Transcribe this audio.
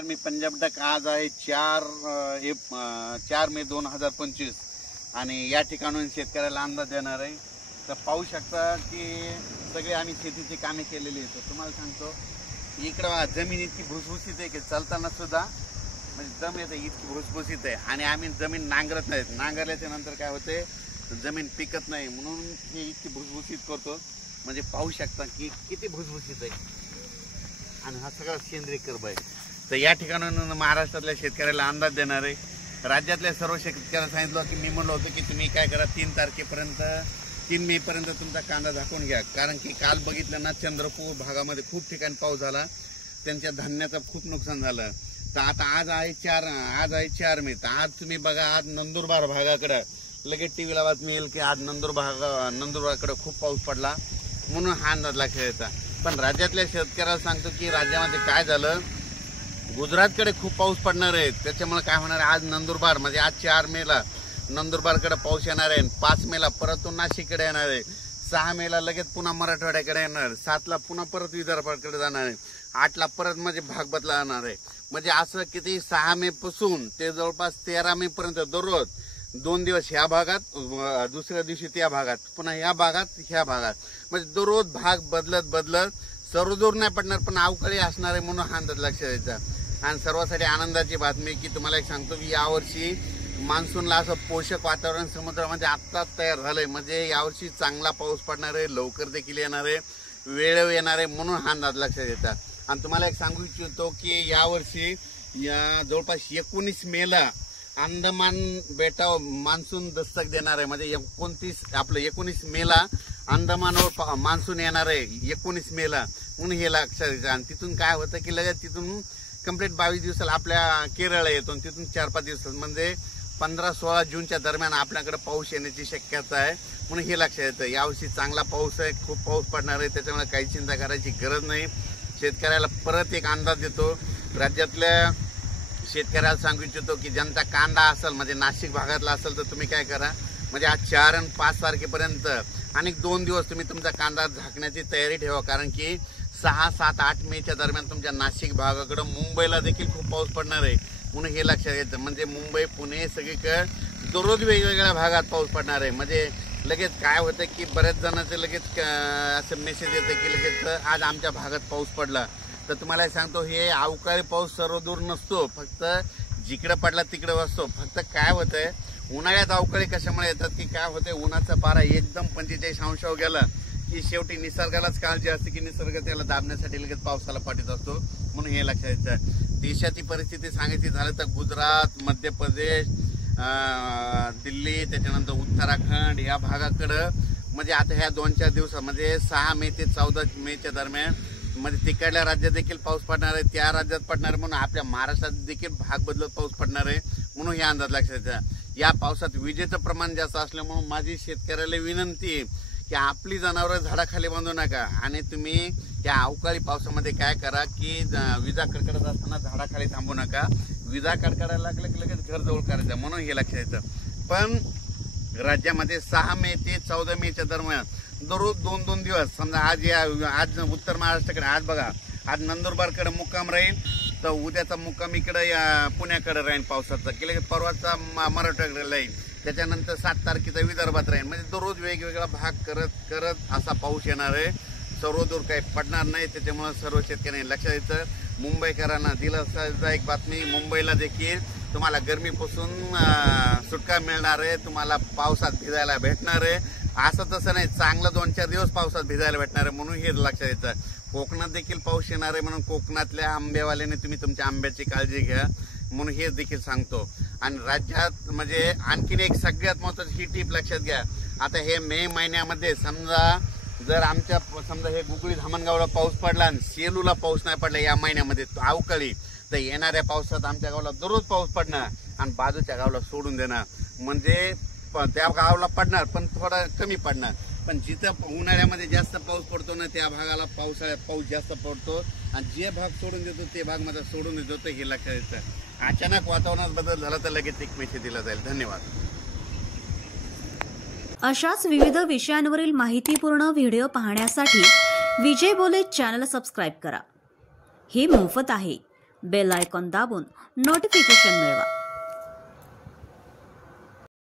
नमस्कार, मी पंजाब डक. आज आहे 4 मे 2025 आणि या ठिकाणून शेतकऱ्याला अंदाज देणार आहे. तर पाहू शकता की सगळे आम्ही शेतीची कामे केलेली आहेत. तुम्हाला सांगतो इकडं जमीन इतकी भुसभुशीत आहे की चालताना सुद्धा म्हणजे दम येते, इतकी भुसभुशीत आहे. आणि आम्ही जमीन नांगरत नाहीत. नांगरल्याच्या नंतर काय होते, जमीन पिकत नाही, म्हणून हे इतकी भुसभुशीत करतो. म्हणजे पाहू शकता की किती भुसभुशीत आहे आणि हा सगळा सेंद्रिय कर्ब आहे. तर या ठिकाणाहून महाराष्ट्रातल्या शेतकऱ्याला अंदाज देणार आहे. राज्यातल्या सर्व शेतकऱ्यांना सांगितलं की मी म्हणलं होतं की तुम्ही काय करा, 3 मे पर्यंत तुमचा कांदा झाकून घ्या. कारण की काल बघितलं ना, चंद्रपूर भागामध्ये खूप ठिकाणी पाऊस झाला, त्यांच्या धान्याचं खूप नुकसान झालं. तर आता आज आहे 4 मे. तर आज तुम्ही बघा, आज नंदुरबार भागाकडं लगेच टीव्हीला बातमी येईल की आज नंदुरबारकडे खूप पाऊस पडला, म्हणून हा अंदाज लक्षात येता. पण राज्यातल्या शेतकऱ्याला सांगतो की राज्यामध्ये काय झालं, गुजरातकडे खूप पाऊस पडणार आहे. त्याच्यामुळे काय होणार आहे, आज नंदुरबार म्हणजे आज 4 मेला नंदुरबारकडे पाऊस येणार आहे. 5 मेला परत तो नाशिककडे येणार आहे. 6 मेला लगेच पुन्हा मराठवाड्याकडे येणार. 7ला पुन्हा परत विदर्भाकडे जाणार आहे. 8ला परत म्हणजे भाग बदलणार आहे. म्हणजे असं किती 6 मे पासून ते जवळपास 13 मे पर्यंत दररोज 2 दिवस ह्या भागात, दुसऱ्या दिवशी त्या भागात, पुन्हा ह्या भागात, ह्या भागात, म्हणजे दररोज भाग बदलत सर्वदूर नाही पडणार, पण अवकाळी असणार आहे, म्हणून हा अंदाज लक्षात द्यायचा. आणि सर्वांसाठी आनंदाची बातमी की तुम्हाला एक सांगतो की यावर्षी मान्सूनला असं पोषक वातावरण समुद्रामध्ये आत्ताच तयार झालंय. म्हणजे यावर्षी चांगला पाऊस पडणार आहे, लवकर देखील येणार आहे, वेळेवर येणार आहे, म्हणून हा अंदाज लक्षात येतात. आणि तुम्हाला एक सांगू इच्छितो की यावर्षी जवळपास 19 मेला अंदमान बेटावर मान्सून दस्तक देणार आहे. म्हणजे 19 मेला अंदमानवर मान्सून येणार आहे, 19 मेला, म्हणून हे लक्षात द्यायचं. आणि तिथून काय होतं की लगेच तिथून कंप्लीट 22 दिवसाला आपल्या केरळला येतो. तिथून 4-5 दिवसात म्हणजे 15-16 जूनच्या दरम्यान आपल्याकडे पाऊस येण्याची शक्यता आहे, म्हणून हे लक्षात येतं. यावर्षी चांगला पाऊस आहे, खूप पाऊस पडणार आहे, त्याच्यामुळे काही चिंता करायची गरज नाही. शेतकऱ्याला परत एक अंदाज देतो. राज्यातल्या शेतकऱ्याला सांगू इच्छितो की ज्यांचा कांदा असेल, म्हणजे नाशिक भागातला असेल, तर तुम्ही काय करा, म्हणजे आज 4 आणि 5 तारखेपर्यंत आणि 2 दिवस तुम्ही तुमचा कांदा झाकण्याची तयारी ठेवा. कारण की 6, 7, 8 मेच्या दरम्यान तुमच्या नाशिक भागाकडे, मुंबईला देखील खूप पाऊस पडणार आहे, म्हणून हे लक्षात येतं. म्हणजे मुंबई, पुणे सगळीकडे दररोज वेगवेगळ्या भागात पाऊस पडणार आहे. म्हणजे लगेच काय होतं की बऱ्याच जणांचे लगेच असं मेसेज येतं की लगेच आज आमच्या भागात पाऊस पडला. तर तुम्हाला सांगतो, हे अवकाळी पाऊस सर्वदूर नसतो, फक्त जिकडे पडला तिकडे असतो. फक्त काय होतंय, उन्हाळ्यात अवकाळी कशामुळे येतात की काय होतंय, उन्हाचा पारा एकदम 45 अंशावर गेला की शेवटी निसर्गालाच काळजी असते की निसर्ग त्याला दाबण्यासाठी लगेच पावसाला पाठीत असतो, म्हणून हे लक्षात येतं. देशाची परिस्थिती सांगायची झालं तर गुजरात, मध्य प्रदेश, दिल्ली, त्याच्यानंतर उत्तराखंड या भागाकडं म्हणजे आता ह्या 2-4 दिवसात म्हणजे 6 मे ते 14 मेच्या दरम्यान म्हणजे तिकडल्या राज्यात देखील पाऊस पडणार आहे, त्या राज्यात पडणार आहे, म्हणून आपल्या महाराष्ट्रात देखील भाग बदलत पाऊस पडणार आहे, म्हणून हे अंदाज लक्षात येतं. या पावसात विजेचं प्रमाण जास्त असल्यामुळे माझी शेतकऱ्याला विनंती आहे की आपली जनावरं झाडाखाली बांधू नका. आणि तुम्ही या अवकाळी पावसामध्ये काय करा की विजा कडकडत असताना झाडाखाली थांबू नका. विजा कडकडायला लागलं की लगेच घर जवळ करायचं, म्हणून हे लक्षात येतं. पण राज्यामध्ये 6 मे ते 14 मेच्या दरम्यान दररोज 2-2 दिवस, समजा आज उत्तर महाराष्ट्राकडे, आज बघा, आज नंदुरबारकडे मुक्काम राहील, तर उद्याचा मुक्काम इकडे पुण्याकडे राहील पावसाचा, की लगेच परवाचा मराठवाड्याकडे राहील, त्याच्यानंतर 7 तारखेचा विदर्भात राहील. म्हणजे दररोज वेगवेगळा भाग करत असा पाऊस येणार आहे. सर्वदूर काही पडणार नाही. त्याच्यामुळे सर्व शेतकऱ्यांनी लक्षात येतं. मुंबईकरांना दिलासाची एक बातमी, मुंबईला देखील तुम्हाला गरमीपासून सुटका मिळणार आहे, तुम्हाला पावसात भिजायला भेटणार आहे. असं तसं नाही, चांगलं 2-4 दिवस पावसात भिजायला भेटणार आहे, म्हणून हे लक्षात येतं. कोकणात देखील पाऊस येणार आहे, म्हणून कोकणातल्या आंबेवाल्याने तुम्ही तुमच्या आंब्याची काळजी घ्या, म्हणून हे देखील सांगतो. आणि राज्यात म्हणजे आणखीन एक सगळ्यात महत्त्वाची ही टीप लक्षात घ्या. आता हे मे महिन्यामध्ये समजा जर आमच्या हे गुगळी धामणगावला पाऊस पडला आणि सेलूला पाऊस नाही पडला या महिन्यामध्ये अवकाळी, तर येणाऱ्या पावसात आमच्या गावाला दररोज पाऊस पडणार आणि बाजूच्या गावाला सोडून देणार. म्हणजे त्या गावाला पडणार पण थोडा कमी पडणार. पण जिथं उन्हाळ्यामध्ये जास्त पाऊस पडतो ना, त्या भागाला पावसाळ्यात पाऊस जास्त पडतो आणि जे भाग सोडून देतो ते भाग मध्ये सोडून देतो, तर हे लक्षात येतं. अचानक वातावरणात बदल झाला तर लगेच एक मेसेज दिला जाईल. धन्यवाद. अशाच विविध विषयांवरील माहितीपूर्ण व्हिडिओ पाहण्यासाठी विजय बोले चॅनल सबस्क्राइब करा. हे मोफत आहे. बेल आयकॉन दाबून नोटिफिकेशन मिळवा.